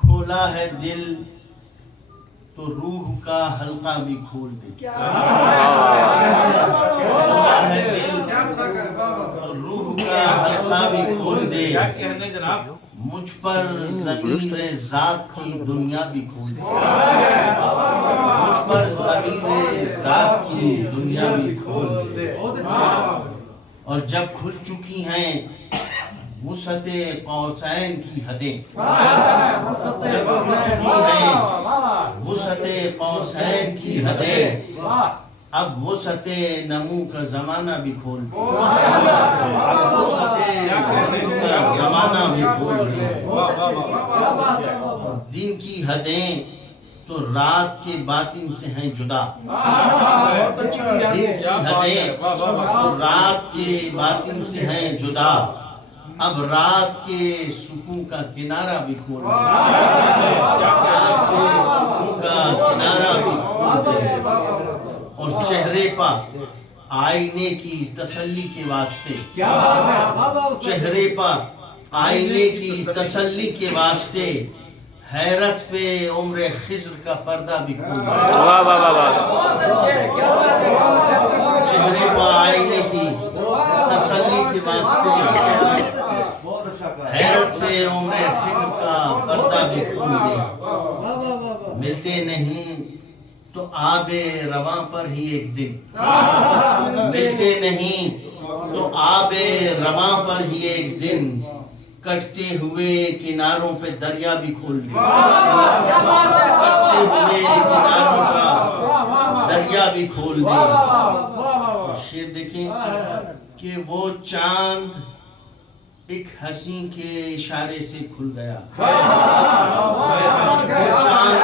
کھولا ہے دل تو روح کا حلقہ بھی کھول دے. کھولا ہے دل تو روح کا حلقہ بھی کھول دے. مجھ پر ضمیر ذات کی دنیا بھی کھول دے. مجھ پر ضمیر ذات کی دنیا بھی کھول دے. اور جب کھل چکی ہیں وسعت قوسین کی حدیں، جب کھل چکی ہیں وسعت قوسین کی حدیں، اب وسعت نمو کا زمانہ بھی کھول دے. اب وسعت نمو کا زمانہ بھی کھول دے. دن کی حدیں تو رات کے باطن سے ہیں جدا. دن کی حدیں تو رات کے باطن سے ہیں جدا. اب رات کے سکون کا کنارہ بھی کھول دے. رات کے سکون کا کنارہ بھی کھول دے. اور چہرے پر آئینے کی تسلی کے واسطے، چہرے پر آئینے کی تسلی کے واسطے حیرت پہ عمر خضر کا پردہ بھی کھول دے. چہرے پر آئینے کی تسلی کے واسطے حیرت پہ عمر خضر کا پردہ بھی کھول دے. ملتے نہیں تو آب رواں پر ہی ایک دن، ملتے نہیں تو آب رواں پر ہی ایک دن، کٹتے ہوئے کناروں پہ دریا بھی کھول دے. کٹتے ہوئے کناروں کا دریا بھی کھول دے. شعر دیکھیں کہ وہ چاند ایک حسین کے اشارے سے کھل گیا. وہ چاند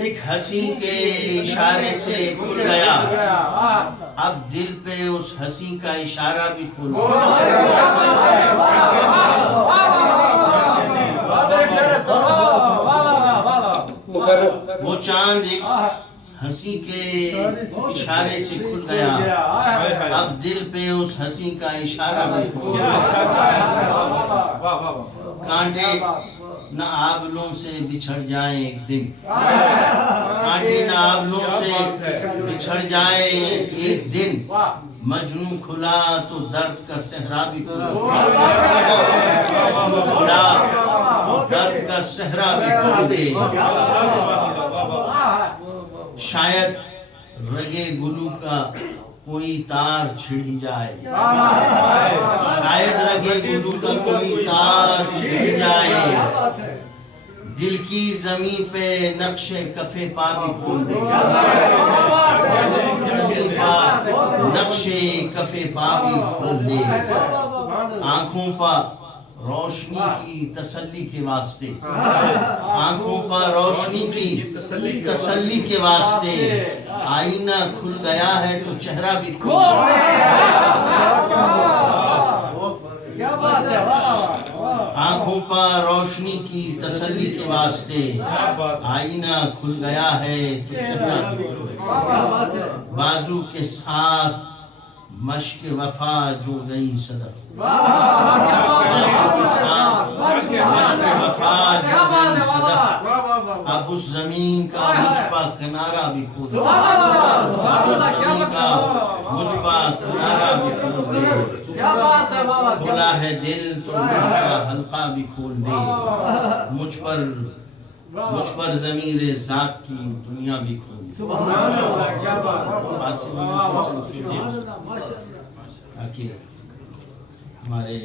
ایک حسین کے اشارے سے کھل گیا. اب دل پہ اس حسین کا اشارہ بھی کھل گیا. وہ چاند ایک حسین کے اشارے سے کھل گیا. اب دل پہ اس حسین کا اشارہ بھی کھل گیا. کانٹے نہ آبلوں سے بچھڑ جائیں ایک دن، کانٹے نہ آبلوں سے بچھڑ جائیں ایک دن، مجنوں کھلا تو درد کا صحرا بھی کھل گیا. مجنوں کھلا تو درد کا صحرا بھی کھل گیا. شاید رگے گلو کا کوئی تار چھڑ جائے، شاید رگے گلو کا کوئی تار چھڑ جائے، دل کی زمین پہ نقش کف پا بھی کھول دے. زمین پر نقش کف پا بھی کھول دے. آنکھوں پر روشنی کی تسلی کے واسطے، آنکھوں پر روشنی کی تسلی کے واسطے آئینہ کھل گیا ہے تو چہرہ بھی کھل گیا. آنکھوں پر روشنی کی تسلی کے واسطے آئینہ کھل گیا ہے تو چہرہ بھی کھل گیا. بازو کے ساتھ مشق وفا جو گئی صدف، بازو کے ساتھ مشق وفا جو گئی صدف، اب اس زمین کا مجھ پا کنارہ بھی کھول دے. اب اس زمین کا مجھ پا کنارہ بھی کھول دے. کھولا ہے دل تو روح کا حلقہ بھی کھول دے. مجھ پر ضمیر ذات کی دنیا بھی کھول دے. ہمارے